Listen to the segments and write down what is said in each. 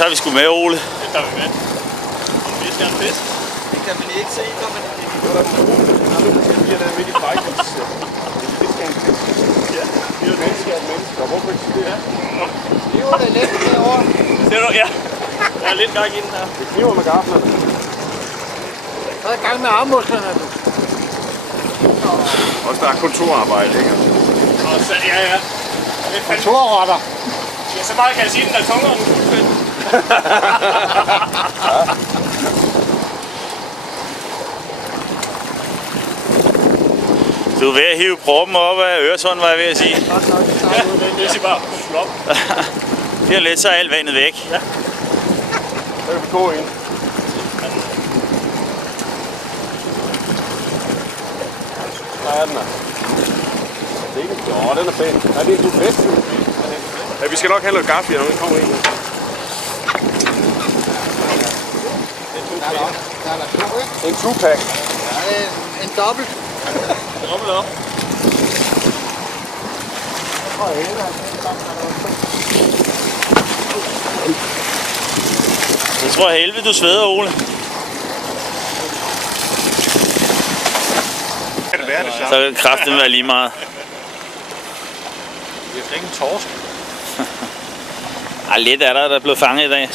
tager vi sgu med, Ole. Det tager vi med. Vi skal have en fisk. Det kan man ikke se, når man Vi er der midt i fejlen. Det skal en fisk. Ja, vi er et menneske. Hvorfor ikke sige det? Ja. Det var da let derovre. Ser du? Ja. Der er lidt gang i den her. Det kniver med gaflerne. Så er i gang med armmusklerne, du. Også der er kontorarbejde, ikke? Og så, ja. Kontorrotter. Ja, så meget kan jeg sige, den er tungere end guldfind. Du er ved at hive proppen op af Øresund, var jeg ved at sige. Det er bare flop. Det er lidt så alt vandet væk. Ja. Så kan vi gå ind. Der er den her. Det er ikke... Åh, den er pæn. Ja, det er en bedst. Ja, vi skal nok have noget gaffi, når den kommer ind. Der er der to, ikke? En 2-pack. Ja, en dobbelt. Dobbelt op. Jeg tror helvede, du sveder, Ole. Kan det være det Så samme? kan kraften være lige meget. Vi har ikke en torsk. Ej, lidt er der er blevet fanget i dag.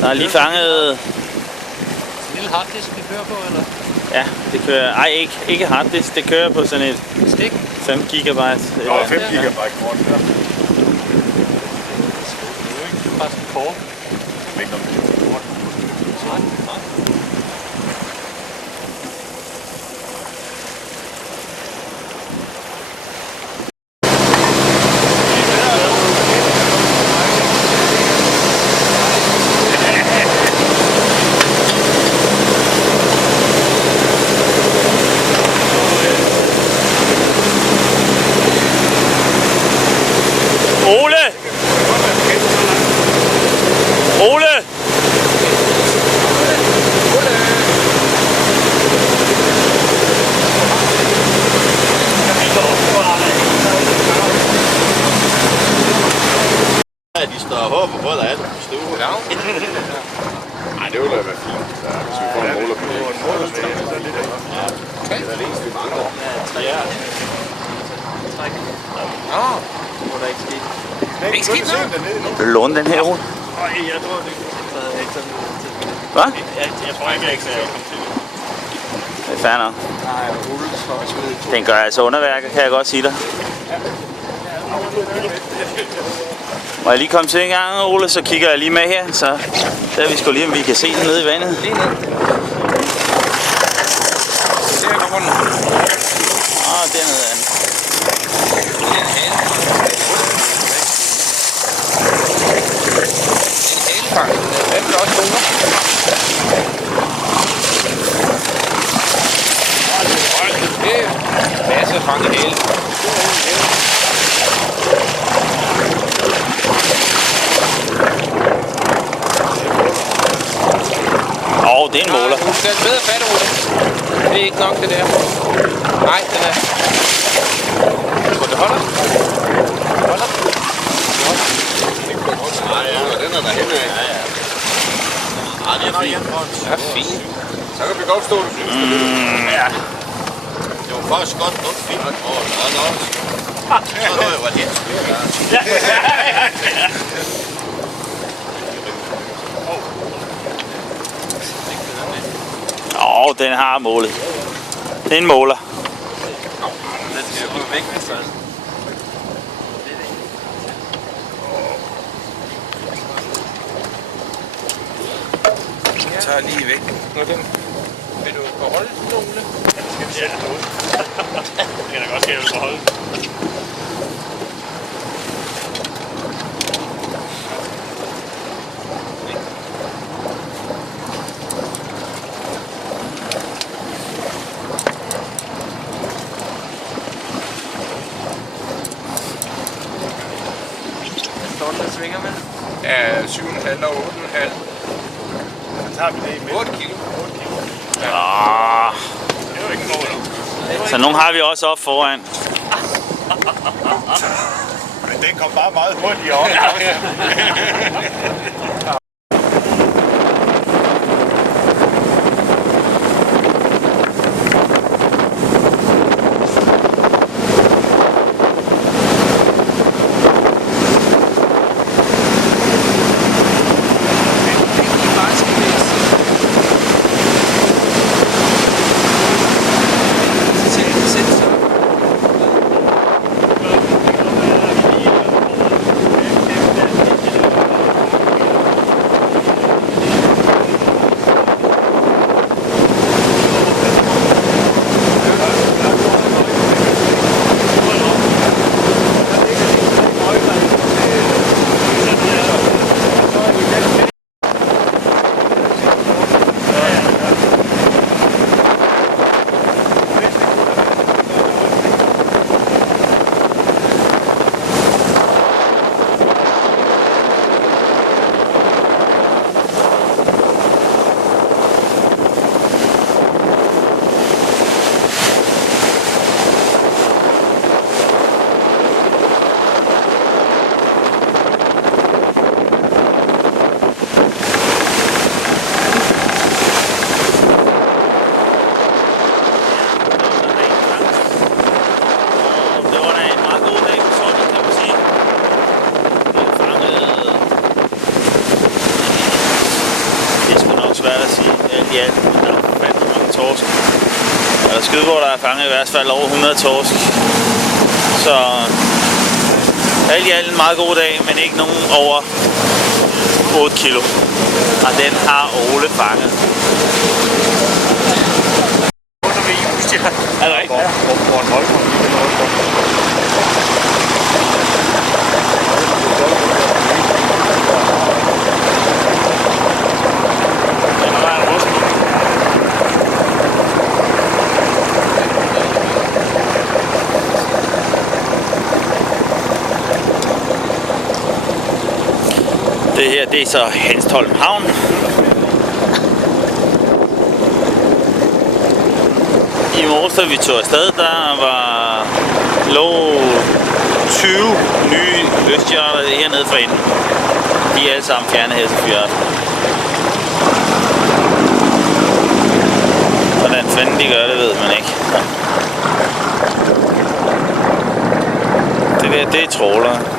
Der er lige fanget... En lille harddisk, vi kører på, eller? Ja, det kører... Ej, ikke harddisk. Det kører på sådan et... Stik? 5 gigabyte. Nå, 5 gigabyte kort. Ja. Faktisk en kort. Jeg ved ikke, om det er kort. Ole! Ole! De står hårdt på både af det. Ja. Ej, det ville da være fint, hvis vi får en måler på det. Det er længst i mange år. Ja. Nå, det må der ikke ske. Det er ikke skidt noget. Vil du låne den her, Ole? Jeg tror det ikke. Hvad? Jeg tror ikke, jeg kan komme til det. Det er fair nok. Nej, Ole slår os ud. Den gør altså underværker, kan jeg godt sige dig. Må jeg lige komme til en gang, Ole, så kigger jeg lige med her. Så der er vi sgu lige, om vi kan se den nede i vandet. Lige ned. Der kommer den. Dernede er den. Halefang. Den er også unger. Det er masser af fang i hale. Det er en måler. Du skal bedre fat, Ole. Det er ikke nok, det der. Nej, den er... Det holder. Holder. Den er derhenne af. Ja, det er fint. Det er fint. Så kan vi godt stå det. Ja. Det var faktisk godt nok fint. Så var jeg var lidt. Den har målet. Det er en måler. Den skal gå væk med først. Jeg tager lige væk. Vil du beholde den, Ole? Skal vi sætte den ud? Det kan da godt ske, at vi får holde. Der svinger med. Ja, 7,5 og 8,5. Så tager vi det i midten. 8 kilo. 8 kilo. Det er jo ikke mål. Så nogle har vi også op foran. Den kom bare meget hurtigere op. alt. Der er fandme mange torsk. Og der er Skydeborg, der er fanget i hvert fald over 100 torsk. Så alt i alt en meget god dag, men ikke nogen over 8 kilo. Og den har Ole fanget. Er det rigtigt? Det her, det er så Hanstholm Havn. I morges, da vi tog afsted, der lå 20 nye østjørter hernede for enden. De er alle sammen fjernet her til fyret. Hvordan fanden de gør det, ved man ikke. Det der, det er trålere.